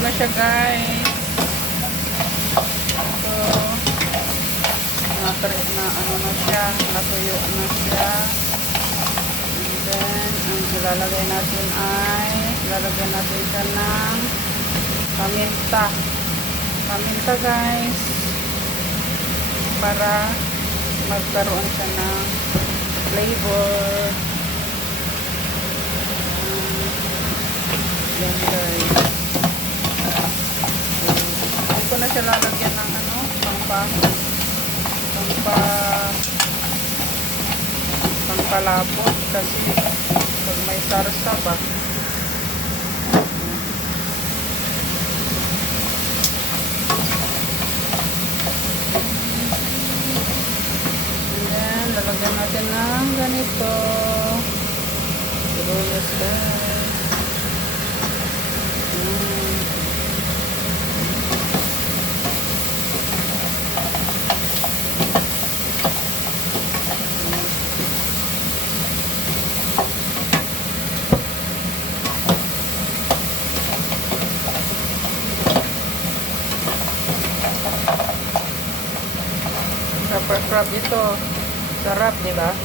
na siya, guys. So, na ano na siya, natuyo na siya. And then, ang ilalagay natin ay, ilalagay natin siya ng paminta. Paminta, guys. Para magkaroon siya ng flavor. Yan, guys. Hindi ko na siya lalagyan ng ano, pangpalapot kasi pag may sarsa ba. And then, lalagyan natin ng ganito. Sibuyas, guys. Pepper crab ito. Sarap, di ba?